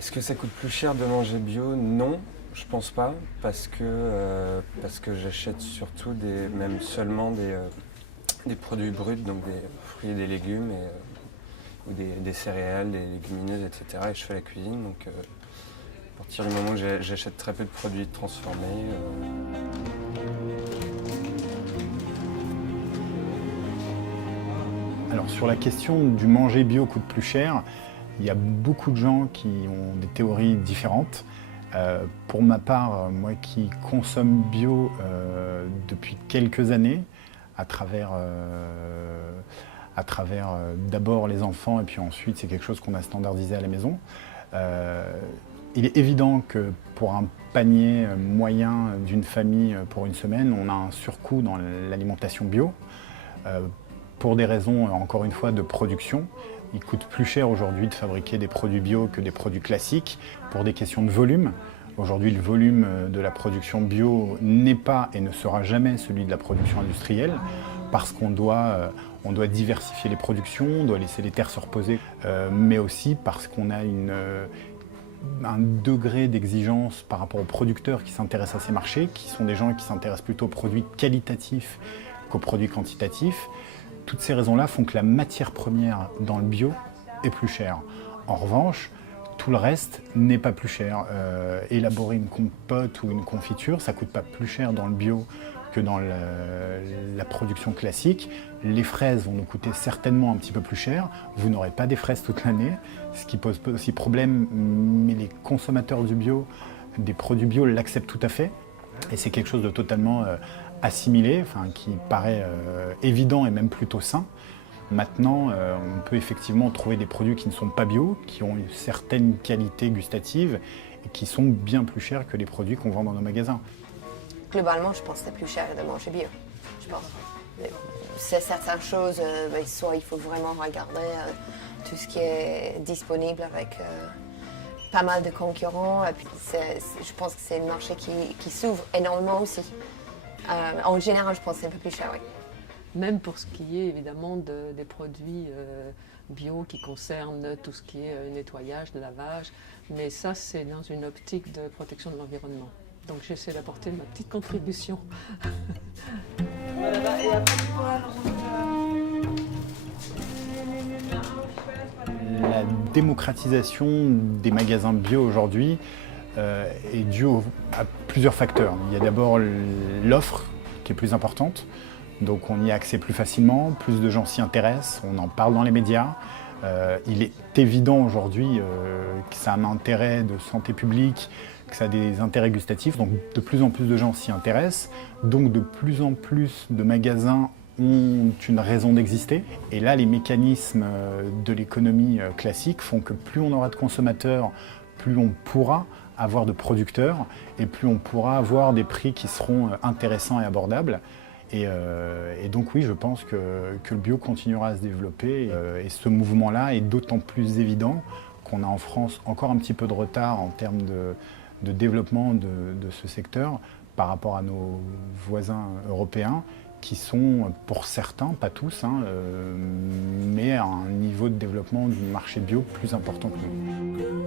Est-ce que ça coûte plus cher de manger bio? Non, je pense pas, parce que j'achète surtout même seulement des produits bruts, donc des fruits et des légumes, ou des céréales, des légumineuses, etc. Et je fais la cuisine, donc à partir du moment où j'achète très peu de produits transformés. Alors sur la question du manger bio coûte plus cher, il y a beaucoup de gens qui ont des théories différentes. Pour ma part, moi qui consomme bio depuis quelques années, à travers d'abord les enfants et puis ensuite c'est quelque chose qu'on a standardisé à la maison, il est évident que pour un panier moyen d'une famille pour une semaine, on a un surcoût dans l'alimentation bio. Pour des raisons, encore une fois, de production. Il coûte plus cher aujourd'hui de fabriquer des produits bio que des produits classiques pour des questions de volume. Aujourd'hui, le volume de la production bio n'est pas et ne sera jamais celui de la production industrielle parce qu'on doit diversifier les productions, on doit laisser les terres se reposer, mais aussi parce qu'on a un degré d'exigence par rapport aux producteurs qui s'intéressent à ces marchés, qui sont des gens qui s'intéressent plutôt aux produits qualitatifs qu'aux produits quantitatifs. Toutes ces raisons-là font que la matière première dans le bio est plus chère. En revanche, tout le reste n'est pas plus cher. Élaborer une compote ou une confiture, ça ne coûte pas plus cher dans le bio que dans la production classique. Les fraises vont nous coûter certainement un petit peu plus cher. Vous n'aurez pas des fraises toute l'année, ce qui pose aussi problème, mais les consommateurs du bio, des produits bio l'acceptent tout à fait. Et c'est quelque chose de totalement assimilé, qui paraît évident et même plutôt sain. Maintenant, on peut effectivement trouver des produits qui ne sont pas bio, qui ont une certaine qualité gustative et qui sont bien plus chers que les produits qu'on vend dans nos magasins. Globalement, je pense que c'est plus cher de manger bio. Je pense. C'est certaines choses, soit il faut vraiment regarder tout ce qui est disponible avec pas mal de concurrents. Et puis je pense que c'est un marché qui s'ouvre énormément aussi. En général, je pense que c'est un peu plus cher, oui. Même pour ce qui est évidemment des produits bio qui concernent tout ce qui est nettoyage, de lavage. Mais ça, c'est dans une optique de protection de l'environnement. Donc j'essaie d'apporter ma petite contribution. La démocratisation des magasins bio aujourd'hui est due à plusieurs facteurs. Il y a d'abord l'offre qui est plus importante, donc on y a accès plus facilement, plus de gens s'y intéressent, on en parle dans les médias. Il est évident aujourd'hui que ça a un intérêt de santé publique, que ça a des intérêts gustatifs, donc de plus en plus de gens s'y intéressent, donc de plus en plus de magasins ont une raison d'exister. Et là, les mécanismes de l'économie classique font que plus on aura de consommateurs, plus on pourra avoir de producteurs et plus on pourra avoir des prix qui seront intéressants et abordables. Et donc oui, je pense que le bio continuera à se développer et ce mouvement-là est d'autant plus évident qu'on a en France encore un petit peu de retard en termes de développement de ce secteur par rapport à nos voisins européens qui sont, pour certains, pas tous, mais à un niveau de développement du marché bio plus important que nous.